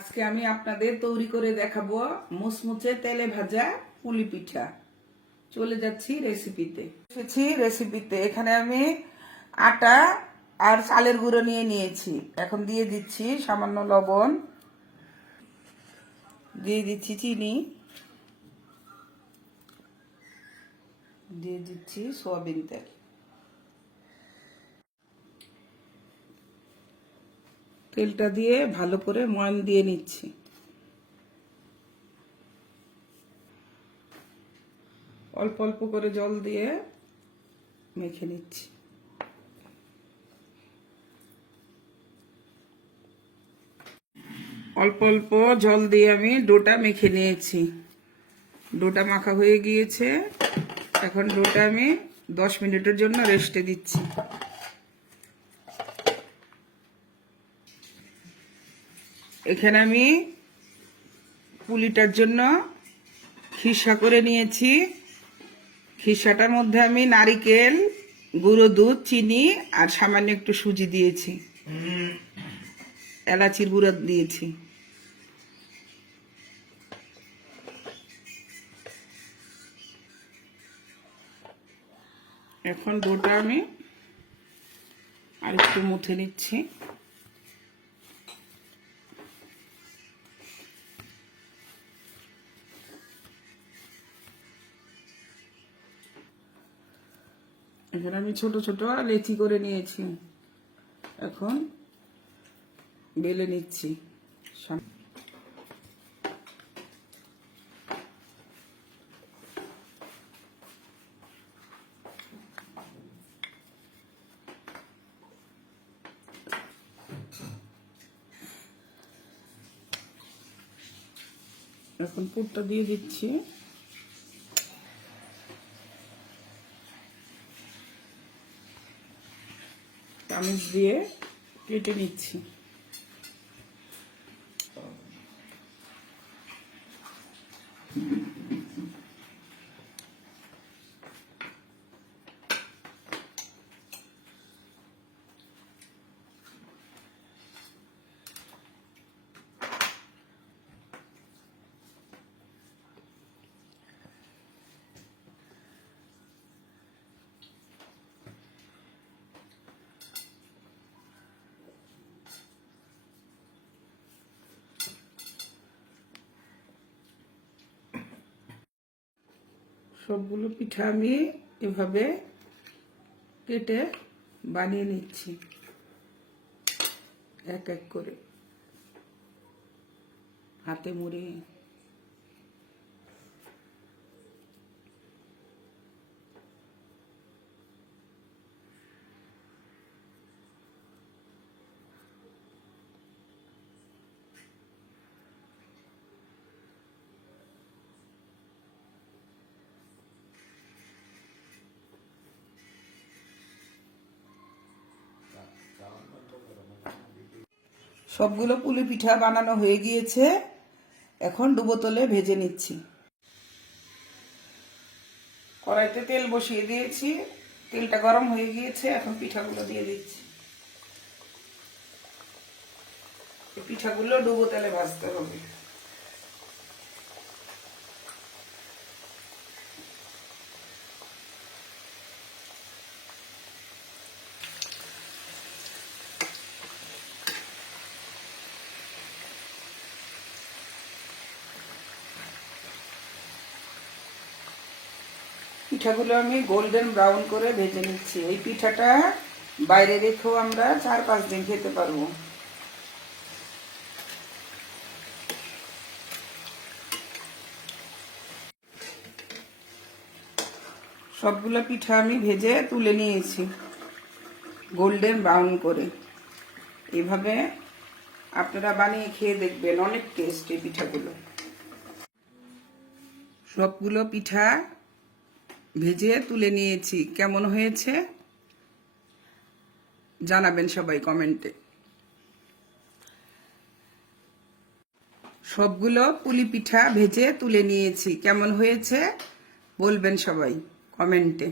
আজকে আমি আপনাদের তৈরি করে দেখাবো মুচমুচে তেলে ভাজা পুলি পিঠা। চলে যাচ্ছি রেসিপিতে। এখানে আমি আটা আর চালের গুঁড়ো নিয়েছি। এখন দিয়ে দিচ্ছি সামান্য লবণ, দিয়ে দিচ্ছি চিনি, দিয়ে দিচ্ছি সয়াবিন তেল। তেলটা দিয়ে ভালো করে ময়ান দিয়ে নিচ্ছি। অল্প অল্প করে জল দিয়ে মেখে নিচ্ছি। অল্প অল্প জল দিয়ে আমি ডোটা মেখে নিয়েছি। ডোটা মাখা হয়ে গিয়েছে। এখন ডোটা আমি 10 মিনিটের জন্য রেস্টে দিচ্ছি। এখানে আমি পুলিটার জন্য খিসা করে নিয়েছি। খিসাটার মধ্যে আমি নারিকেল, গুঁড়ো দুধ, চিনি আর সামান্য একটু সুজি দিয়েছি, এলাচির গুঁড়ো দিয়েছি। এখন ডোটা আমি আরেকটু মুথে নিচ্ছি। এখানে আমি ছোট ছোট লেচি করে নিয়েছি। এখন বেলে নিচ্ছি। এখন পুরটা দিয়ে দিচ্ছি। চামচ দিয়ে কেটে নিচ্ছি। সবগুলো পিঠা আমি এভাবে কেটে বানিয়ে নিচ্ছি এক এক করে হাতে মুড়ে। সবগুলো পুলি পিঠা বানানো হয়ে গিয়েছে। এখন ডুবো তেলে ভেজে নিচ্ছি। কড়াইতে তেল বসিয়ে দিয়েছি। তেলটা গরম হয়ে গিয়েছে। এখন পিঠাগুলো দিয়ে দিচ্ছি। পিঠাগুলো ডুবো তেলে ভাজতে হবে। পিঠাগুলো আমি গোল্ডেন ব্রাউন করে ভেজে নিচ্ছি। এই পিঠাটা বাইরে রেখেও আমরা 4-5 দিন খেতে পারবো। সবগুলো পিঠা আমি ভেজে তুলে নিয়েছি গোল্ডেন ব্রাউন করে। এভাবে আপনারা বানিয়ে খেয়ে দেখবেন, অনেক টেস্টি পিঠাগুলো। সবগুলো পিঠা ভেজে তুলে নিয়েছি। কেমন হয়েছে জানাবেন সবাই কমেন্টে। সবগুলো পুলি পিঠা ভেজে তুলে নিয়েছি। কেমন হয়েছে বলবেন সবাই কমেন্টে।